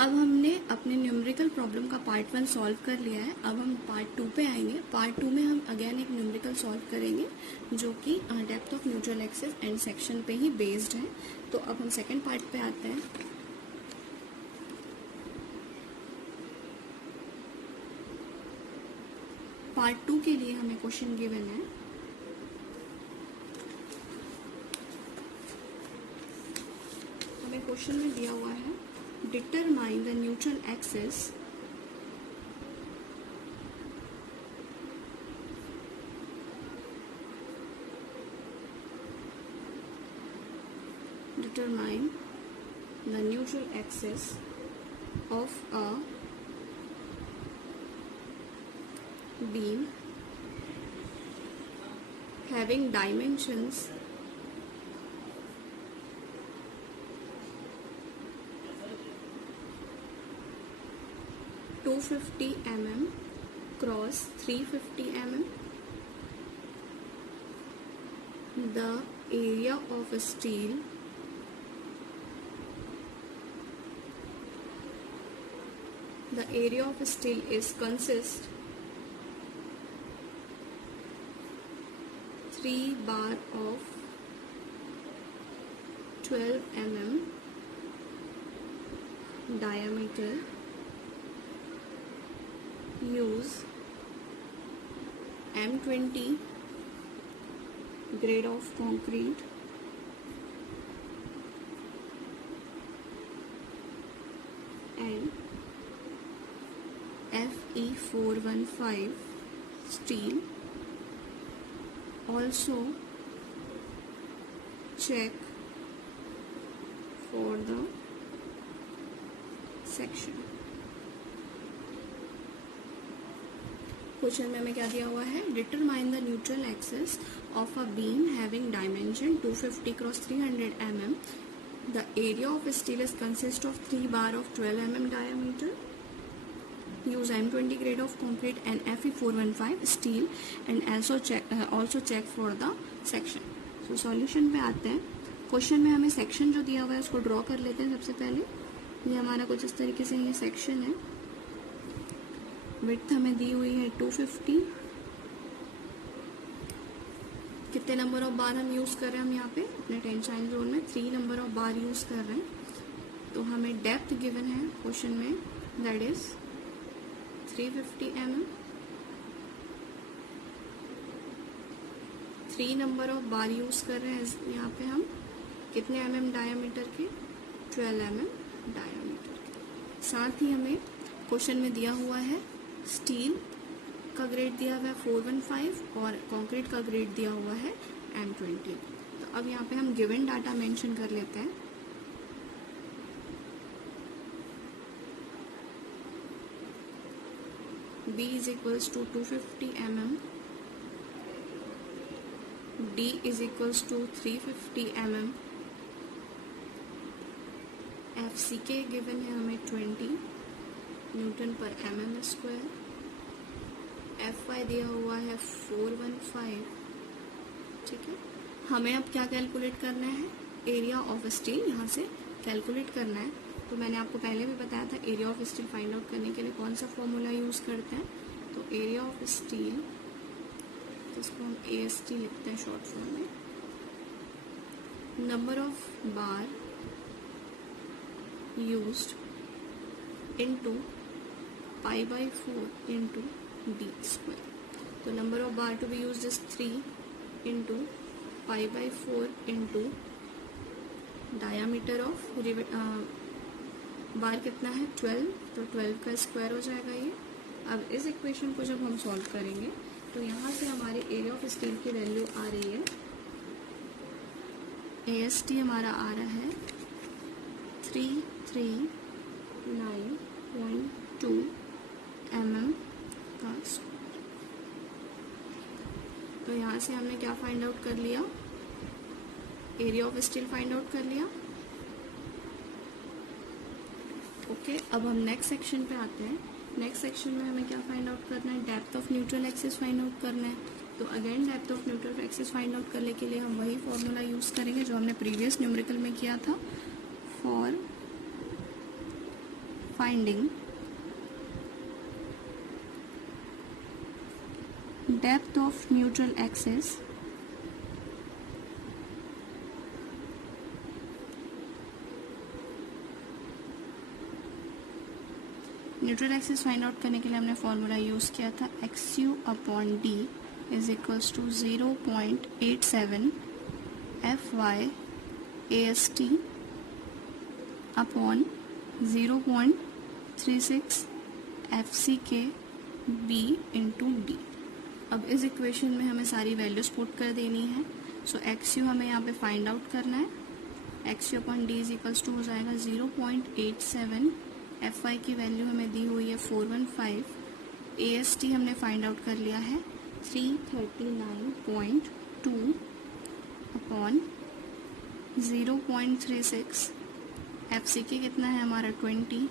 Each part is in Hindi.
अब हमने अपने न्यूमेरिकल प्रॉब्लम का पार्ट 1 सॉल्व कर लिया है। अब हम पार्ट 2 पे आएंगे। पार्ट 2 में हम अगेन एक न्यूमेरिकल सॉल्व करेंगे जो कि depth of neutral axis and section पे ही बेस्ड है। तो अब हम सेकंड पार्ट पे आते हैं। पार्ट 2 के लिए हमें क्वेश्चन गिवन है। हमें क्वेश्चन में दिया हुआ है determine the neutral axis of a beam having dimensions 250 mm cross 350 mm. The area of steel is consist 3 bar of 12 mm diameter. Use M20 grade of concrete and Fe415 steel. Also check for the section. Question में हमें क्या दिया हुआ है, determine the neutral axis of a beam having dimension 250 cross 300 mm. The area of steel is consist of 3 bar of 12 mm diameter. Use M20 grade of concrete and Fe415 steel and also check for the section. So solution पे आते हैं. क्वेश्चन में हमें सेक्शन जो दिया हुआ है उसको ड्रॉ कर लेते हैं. सबसे पहले ये हमारा कुछ इस तरीके से ये सेक्शन है. विड्थ हमें दी हुई है 250. कितने नंबर ऑफ बार हम यूज कर रहे हैं, हम यहाँ पे अपने टेंसाइल जोन में 3 नंबर ऑफ बार यूज कर रहे हैं. तो हमें डेप्थ गिवन है क्वेश्चन में, that is 350 mm. 3 number of bar use कर रहे हैं यहाँ पे हम. कितने mm डायामीटर के, 12 mm डायामीटर के. साथ ही हमें क्वेश्चन में दिया हुआ है स्टील का ग्रेड दिया हुआ है 415 और कंक्रीट का ग्रेड दिया हुआ है M20. तो अब यहाँ पे हम गिवन डाटा मेंशन कर लेते हैं. B is equals to 250 mm, D is equals to 350 mm, FCK given है हमें 20 न्यूटन पर mm स्क्वायर. Fy दिया हुआ है 415. ठीक है. हमें अब क्या कैलकुलेट करना है, एरिया ऑफ स्टील यहाँ से कैलकुलेट करना है. तो मैंने आपको पहले भी बताया था area of steel find out करने के लिए कौन सा फॉर्मूला यूज करते हैं. तो एरिया ऑफ स्टील, जिसको हम AST लिखते हैं शॉर्ट फॉर्म में, number of bar used into π/4 into d square. तो number of bar to be used is 3 into π/4 into diameter of bar कितना है 12, तो 12 का स्क्वायर हो जाएगा ये. अब इस इक्वेशन को जब हम सॉल्व करेंगे तो यहाँ से हमारे एरिया ऑफ स्टील की वैल्यू आ रही है, AST हमारा आ रहा है 339.2 mm का स्क्वायर. तो यहाँ से हमने क्या फाइंड आउट कर लिया, area of steel find out कर लिया. ओके. अब हम नेक्स्ट सेक्शन पे आते हैं. नेक्स्ट सेक्शन में हमें क्या फाइंड आउट करना है, depth of neutral axis find out करना है. तो again depth of neutral axis find out करने के लिए हम वही फॉर्मूला यूज करेंगे जो हमने प्रीवियस न्यूमेरिकल में किया था. For finding depth of neutral axis neutral axis find out करने के लिए हमने फॉर्मूला यूज़ किया था XU upon D is equals to 0.87 FY AST upon 0.36 FCK B into D। अब इस इक्वेशन में हमें सारी वैल्यूज पुट कर देनी है। सो XU हमें यहाँ पे फाइंड आउट करना है। XU upon D is equals to हो जाएगा 0.87, FY की वैल्यू हमें दी हुई है 415, AST हमने फाइंड आउट कर लिया है 339.2 अपॉन 0.36, FCK कितना है हमारा 20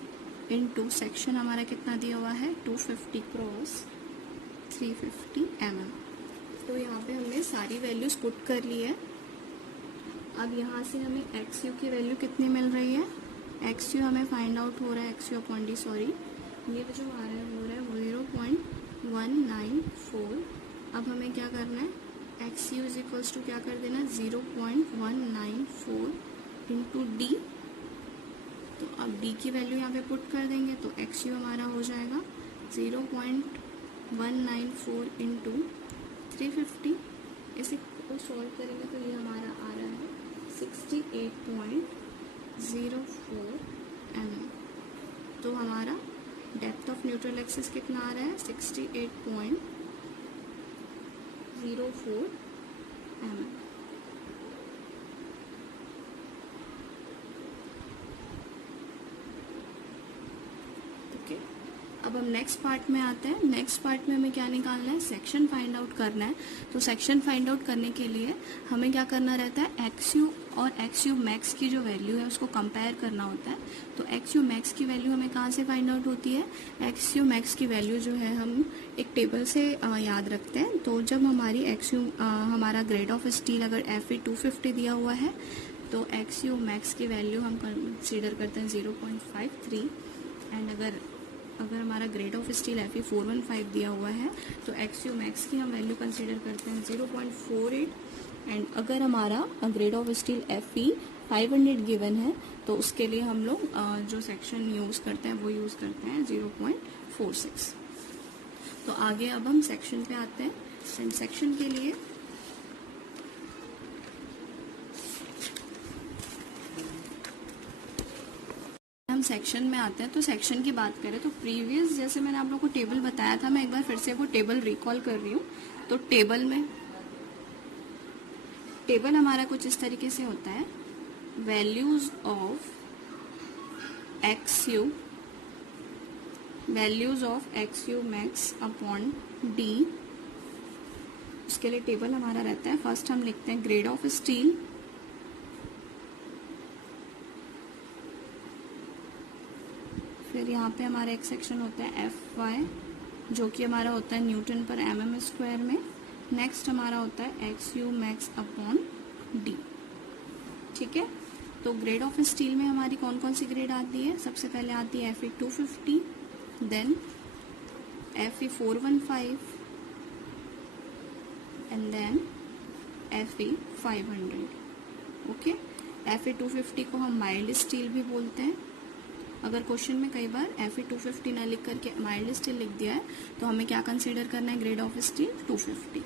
इंटू सेक्शन हमारा कितना दिया हुआ है 250 क्रॉस 350 mm। तो यहाँ पे हमने सारी वैल्यूज पुट कर ली है। अब यहाँ से हमें XU की वैल्यू कितनी मिल रही है, XU हमें फाइंड आउट हो रहा है XU अपॉन D, सॉरी ये जो आ रहा है वो रहा है 0.194। अब हमें क्या करना है, XU इज इक्वल्स टू क्या कर देना 0.194 इंटू D। तो अब D की वैल्यू यहाँ पे पुट कर देंगे तो XU हमारा हो जाएगा 0.194 इंटू 350। इसे को सॉल्व करेंगे तो ये हमारा आ रहा है 68.04 mm। तो हमारा डेप्थ ऑफ न्यूट्रल एक्सिस कितना आ रहा है 68.04 mm। अब हम नेक्स्ट पार्ट में आते हैं। नेक्स्ट पार्ट में हमें क्या निकालना है, सेक्शन फाइंड आउट करना है। तो सेक्शन फाइंड आउट करने के लिए हमें क्या करना रहता है, XU और XU मैक्स की जो वैल्यू है उसको कंपेयर करना होता है। तो XU मैक्स की वैल्यू हमें कहाँ से फाइंड आउट होती है, XU मैक्स की वैल्यू जो है हम एक टेबल से याद रखते हैं। तो जब हमारी हमारा ग्रेड ऑफ स्टील अगर Fe 250 दिया हुआ है तो XU मैक्स की वैल्यू हम कंसीडर करते हैं 0.53 एंड अगर हमारा ग्रेड ऑफ स्टील Fe 415 दिया हुआ है तो XU मैक्स की हम वैल्यू कंसीडर करते हैं 0.48 एंड अगर हमारा grade of steel Fe 500 given है तो उसके लिए हम लोग जो सेक्शन यूज़ करते हैं वो यूज़ करते हैं 0.46। तो आगे अब हम सेक्शन पे आते हैं एंड सेक्शन के लिए हम सेक्शन में आते हैं। तो सेक्शन की बात करें तो प्रीवियस जैसे मैंने आप लोगों को टेबल बताया था, मैं एक बार फिर से वो टेबल रिकॉल कर रही हूँ। तो टेबल हमारा कुछ इस तरीके से होता है, values of XU max upon D। उसके लिए टेबल हमारा रहता है, फर्स्ट हम लिखते हैं ग्रेड ऑफ स्टील, फिर यहाँ पे हमारा एक सेक्शन होता है FY जो कि हमारा होता है न्यूटन पर mm स्क्वायर में। नेक्स्ट हमारा होता है XU मैक्स अपॉन D। ठीक है, तो ग्रेड ऑफ स्टील में हमारी कौन कौन सी ग्रेड आती है, सबसे पहले आती है Fe 250, then Fe 415 and then Fe 500। Okay, Fe 250 को हम माइल्ड स्टील भी बोलते हैं। अगर क्वेश्चन में कई बार Fe 250 ना लिख करके माइल्ड स्टील लिख दिया है तो हमें क्या कंसीडर करना है, ग्रेड ऑफ स्टील 250।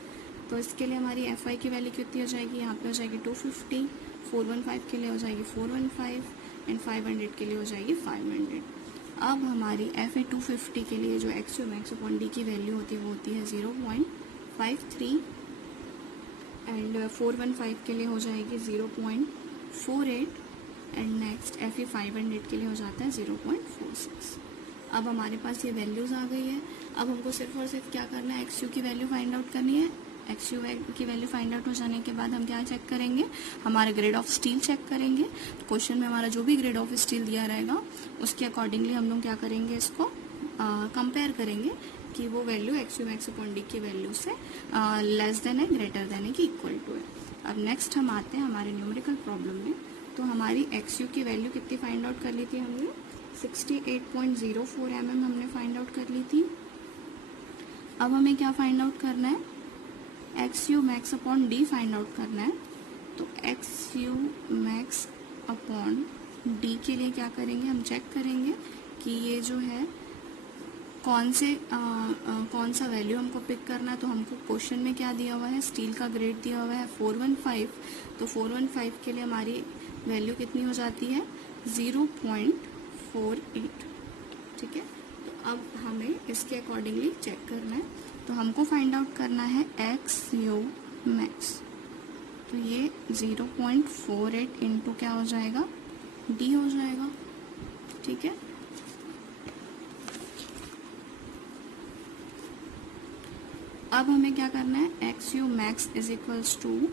तो इसके लिए हमारी FI की वैल्यू कितनी हो जाएगी, यहाँ पे हो जाएगी 250, 415 के लिए हो जाएगी 415 एंड 500 के लिए हो जाएगी 500। अब हमारी Fe 250 के लिए जो XU मैक्स अपॉन D की वैल्यू होती है वो होती है 0.53 एंड 415 के लिए हो जाएगी 0.48 एंड नेक्स्ट Fe 500 के लिए हो जाता है 0.46। अब हमारे पास ये वैल्यूज आ गई है। अब हमको सिर्फ और सिर्फ क्या करना है, XU की वैल्यू फाइंड आउट करनी है। XU की वैल्यू फाइंड आउट हो जाने के बाद हम क्या चेक करेंगे, हमारा ग्रेड ऑफ स्टील चेक करेंगे। क्वेश्चन में हमारा जो भी ग्रेड ऑफ स्टील दिया रहेगा उसके अकॉर्डिंगली हम लोग क्या करेंगे, इसको कंपेयर करेंगे कि वो value XU max upon D की वैल्यू से लेस देन है, ग्रेटर देन है कि इक्वल टू है। अब नेक्स्ट हम आते हैं हमारे न्यूमेरिकल प्रॉब्लम में। तो हमारी XU की वैल्यू कितनी फाइंड आउट कर ली थी हमने, 68.04 mm हमने फाइंड आउट कर ली थी। अब हमें क्या फाइंड आउट करना है, X U max upon D find out करना है। तो x U max upon D के लिए क्या करेंगे, हम चेक करेंगे कि ये जो है कौन सा वैल्यू हमको पिक करना है। तो हमको क्वेश्चन में क्या दिया हुआ है, स्टील का ग्रेड दिया हुआ है 415। तो 415 के लिए हमारी वैल्यू कितनी हो जाती है, 0.48। ठीक है, तो अब हमें इसके अकॉर्डिंगली चेक करना है। तो हमको फाइंड आउट करना है एक्स यू मैक्स। तो ये 0.48 इंटू क्या हो जाएगा, डी हो जाएगा। ठीक है, अब हमें क्या करना है, X U max is equals to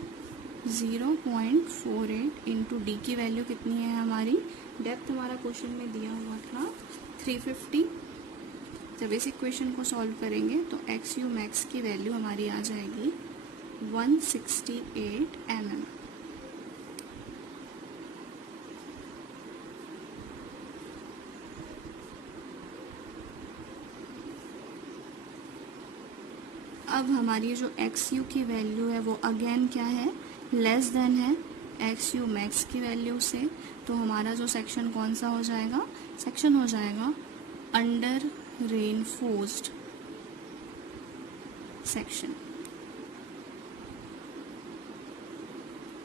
0.48 into D की वैल्यू कितनी है हमारी, डेप्थ हमारा क्वेश्चन में दिया हुआ था 350। जब इस इक्वेशन को सॉल्व करेंगे तो एक्स यू मैक्स की वैल्यू हमारी आ जाएगी 168 mm। अब हमारी जो एक्स यू की वैल्यू है वो अगेन क्या है, लेस देन है एक्स यू मैक्स की वैल्यू से। तो हमारा जो सेक्शन कौन सा हो जाएगा, सेक्शन हो जाएगा अंडर रेनफोर्स्ड सेक्शन।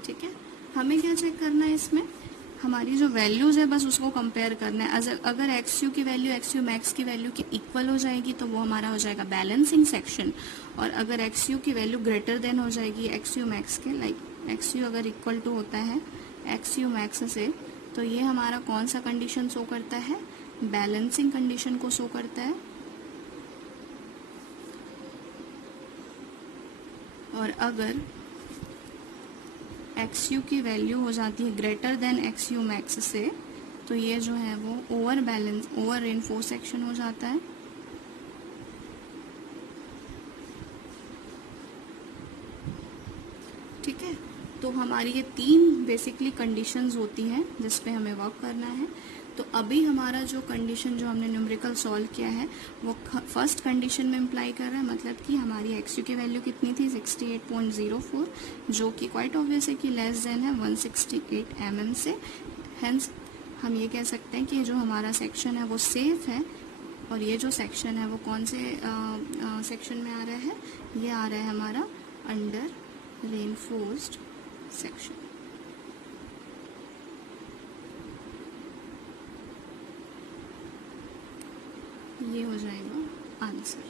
ठीक है, हमें क्या चेक करना है, इसमें हमारी जो वैल्यूज है बस उसको कंपेयर करना है। अगर एक्स यू की वैल्यू एक्स यू मैक्स की वैल्यू के इक्वल हो जाएगी तो वो हमारा हो जाएगा बैलेंसिंग सेक्शन। और अगर एक्स यू की वैल्यू ग्रेटर देन हो जाएगी एक्स यू मैक्स के, लाइक एक्स यू अगर इक्वल टू होता है एक्स यू मैक्स से, तो ये हमारा कौन सा कंडीशन शो करता है, बैलेंसिंग कंडीशन को शो करता है। और अगर एक्स यू की वैल्यू हो जाती है greater than x U max से, तो ये जो है वो ओवर रेनफोर्स सेक्शन हो जाता है। ठीक है, तो हमारी ये 3 बेसिकली कंडीशंस होती हैं जिस पे हमें वर्क करना है। तो अभी हमारा जो कंडीशन जो हमने न्यूमेरिकल सॉल्व किया है वो फर्स्ट कंडीशन में इम्प्लाई कर रहा है, मतलब कि हमारी एक्स यू की वैल्यू कितनी थी 68.04, जो कि क्वाइट ऑब्वियस है कि लेस देन है 168 mm से। हेंस हम ये कह सकते हैं कि जो हमारा सेक्शन है वो सेफ है। और ये जो सेक्शन है वो कौन से सेक्शन में आ रहा है, ये आ रहा है हमारा अंडर रेनफोर्स्ड सेक्शन। ये हो जाएगा आंसर।